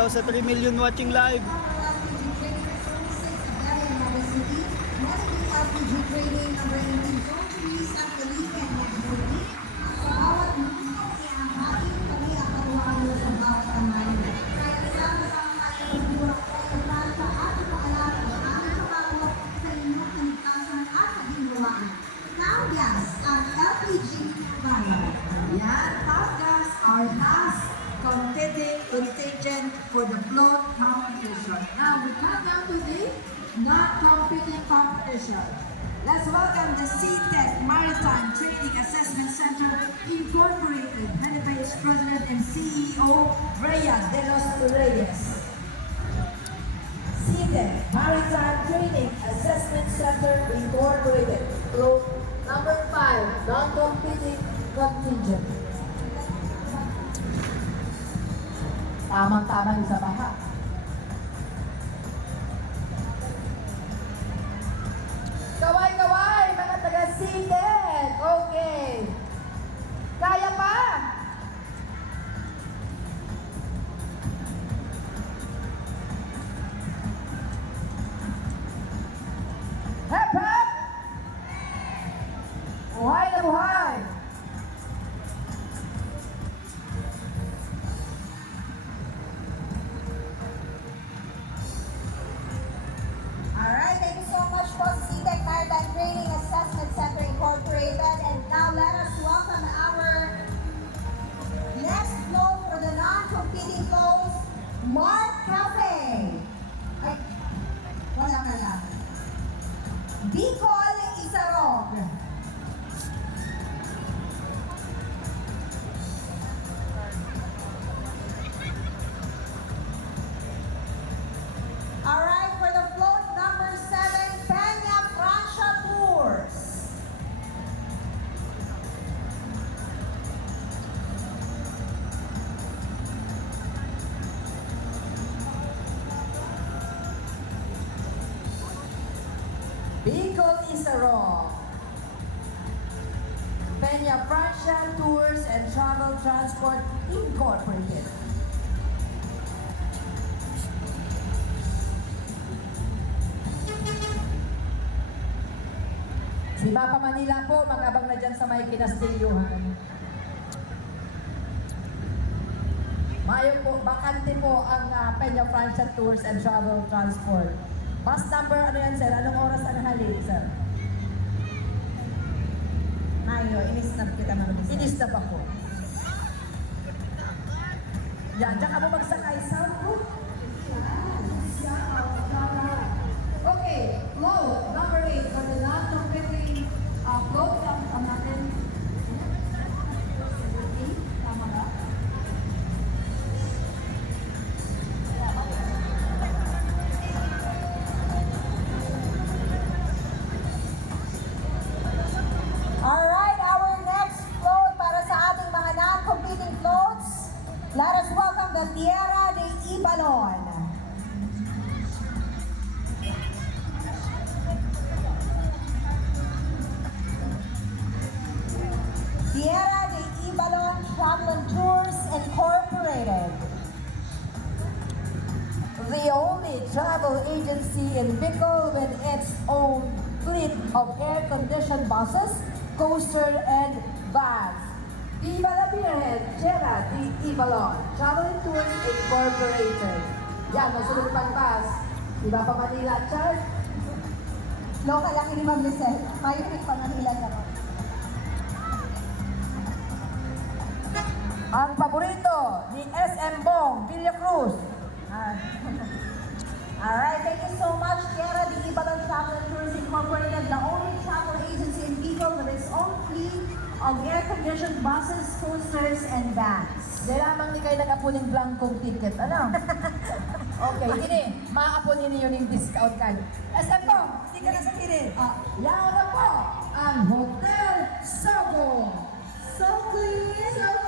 Hello sa 3 million watching live. Training number 18 countries at the weekend next week. Sa bawat minuto ay ahatin kami ang katuwaan sa bawat kamay. Kaya isama-sama tayo magbuwak sa plansa at paalala ang aming pangako sa inyong kaligtasan at kaginawaan. Naogas ang LPG Bayan. Yan, Naogas our last competing contingent for the float competition. Now we come down to the non-competing competition. Let's welcome the CTEC Maritime Training Assessment Center Incorporated, headed by its President and CEO, Rhea De Los Reyes. CTEC Maritime Training Assessment Center Incorporated, float number 5, non-competing contingent. Tamang-tamang sa baha. Kaway-kaway, mga taga-CTEC. Okay. Kaya pa? Hep, hep! Buhay na buhay! Alright, thank you so much for CTEC Maritime Training Assessment Center Incorporated. And now let us welcome our next float for the non-competing floats, Mark Cafe. Ay, wala ka lang. Bicol Isarog. Alright, for the float number 7, Peña Francia Tours. Bicol Isarog. Peña Francia Tours and Travel Transport Incorporated. Si Papa Manila po, mag-abang na dyan sa may Kinastilyuhan. Mayo po, bakante po ang Peña Francia Tours and Travel Transport. Bus number, ano yan sir? Anong oras ang halin, sir? Mayo, inisnap kita mga bisa. Inisnap ako. Yan, dyan ka mo magsakay sa group. Okay, float number 8 for the non-competing float natin. Tama ba? Alright, our next float para sa ating mga non-competing floats. Let us welcome the Tierra de Ibalon. Tierra de Ibalon Travel and Tours Incorporated. The only travel agency in Bicol with its own fleet of air-conditioned buses, coaster, and vans. Viva la Virgen, Tierra de Ibalon Travel and Tours Incorporated. Yan, masunod pang bus. Iba pa Manila, Char? Local lang ni Ma'am Lizelle. Mayroon pa Manila naman. Ang paborito ni SM Bong Villacruz. Alright, thank you so much, Tierra de Ibalon Travel and Tours Incorporated, the only travel agency in Bicol with its own fleet of air-conditioned buses, coasters, and vans. Di lamang ni kayo nag-apunin blankong ticket, ano? Okay, ini, maapunin niyo yung discount kayo. SM Bong, hindi ka na sa kirin. Yan na po, ang Hotel Sogo. So clean, so